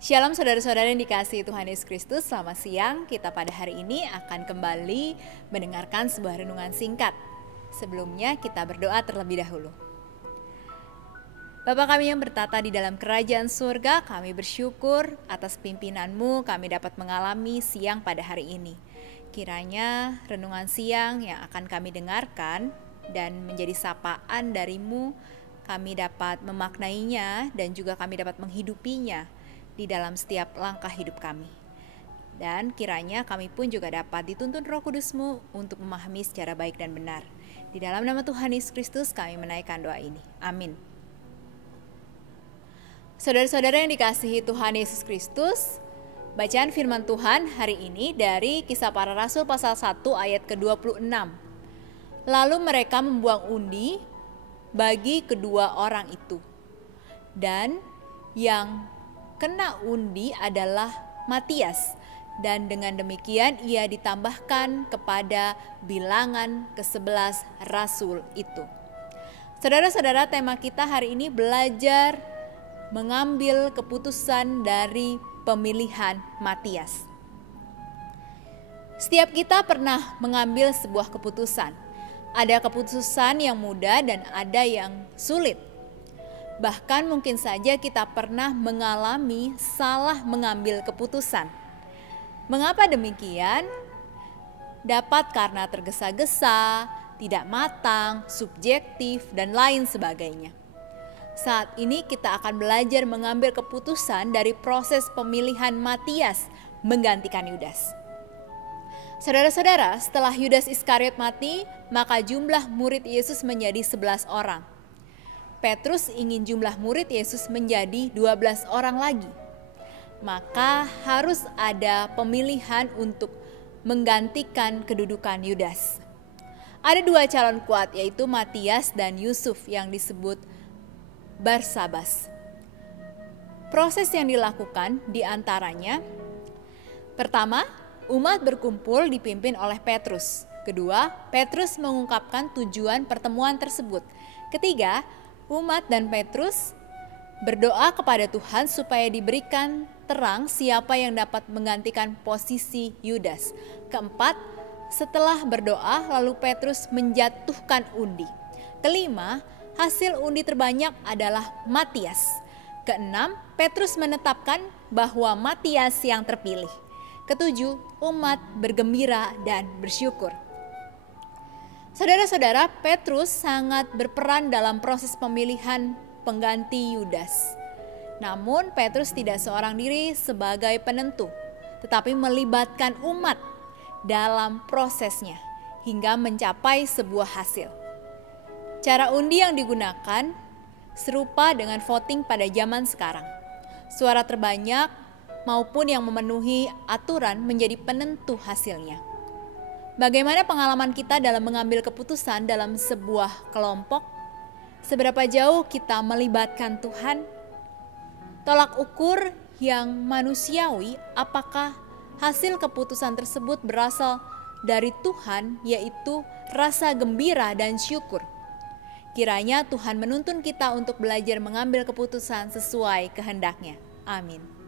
Shalom saudara-saudara yang dikasihi Tuhan Yesus Kristus, selamat siang. Kita pada hari ini akan kembali mendengarkan sebuah renungan singkat. Sebelumnya kita berdoa terlebih dahulu. Bapa kami yang bertata di dalam kerajaan surga, kami bersyukur atas pimpinan-Mu kami dapat mengalami siang pada hari ini. Kiranya renungan siang yang akan kami dengarkan dan menjadi sapaan dari-Mu, kami dapat memaknainya dan juga kami dapat menghidupinya di dalam setiap langkah hidup kami. Dan kiranya kami pun juga dapat dituntun Roh Kudus-Mu untuk memahami secara baik dan benar. Di dalam nama Tuhan Yesus Kristus kami menaikkan doa ini. Amin. Saudara-saudara yang dikasihi Tuhan Yesus Kristus, bacaan firman Tuhan hari ini dari Kisah Para Rasul pasal 1 ayat ke-26. Lalu mereka membuang undi bagi kedua orang itu. Dan yang kena undi adalah Matias, dan dengan demikian ia ditambahkan kepada bilangan ke-11 rasul itu. Saudara-saudara, tema kita hari ini belajar mengambil keputusan dari pemilihan Matias. Setiap kita pernah mengambil sebuah keputusan. Ada keputusan yang mudah dan ada yang sulit. Bahkan mungkin saja kita pernah mengalami salah mengambil keputusan. Mengapa demikian? Dapat karena tergesa-gesa, tidak matang, subjektif, dan lain sebagainya. Saat ini kita akan belajar mengambil keputusan dari proses pemilihan Matias menggantikan Yudas. Saudara-saudara, setelah Yudas Iskariot mati, maka jumlah murid Yesus menjadi 11 orang. Petrus ingin jumlah murid Yesus menjadi 12 orang lagi. Maka harus ada pemilihan untuk menggantikan kedudukan Yudas. Ada dua calon kuat, yaitu Matias dan Yusuf yang disebut Barsabas. Proses yang dilakukan diantaranya: pertama, umat berkumpul dipimpin oleh Petrus. Kedua, Petrus mengungkapkan tujuan pertemuan tersebut. Ketiga, umat dan Petrus berdoa kepada Tuhan supaya diberikan terang siapa yang dapat menggantikan posisi Yudas. Keempat, setelah berdoa lalu Petrus menjatuhkan undi. Kelima, hasil undi terbanyak adalah Matias. Keenam, Petrus menetapkan bahwa Matias yang terpilih. Ketujuh, umat bergembira dan bersyukur. Saudara-saudara, Petrus sangat berperan dalam proses pemilihan pengganti Yudas. Namun Petrus tidak seorang diri sebagai penentu, tetapi melibatkan umat dalam prosesnya hingga mencapai sebuah hasil. Cara undi yang digunakan serupa dengan voting pada zaman sekarang. Suara terbanyak maupun yang memenuhi aturan menjadi penentu hasilnya. Bagaimana pengalaman kita dalam mengambil keputusan dalam sebuah kelompok? Seberapa jauh kita melibatkan Tuhan? Tolak ukur yang manusiawi, apakah hasil keputusan tersebut berasal dari Tuhan, yaitu rasa gembira dan syukur. Kiranya Tuhan menuntun kita untuk belajar mengambil keputusan sesuai kehendak-Nya. Amin.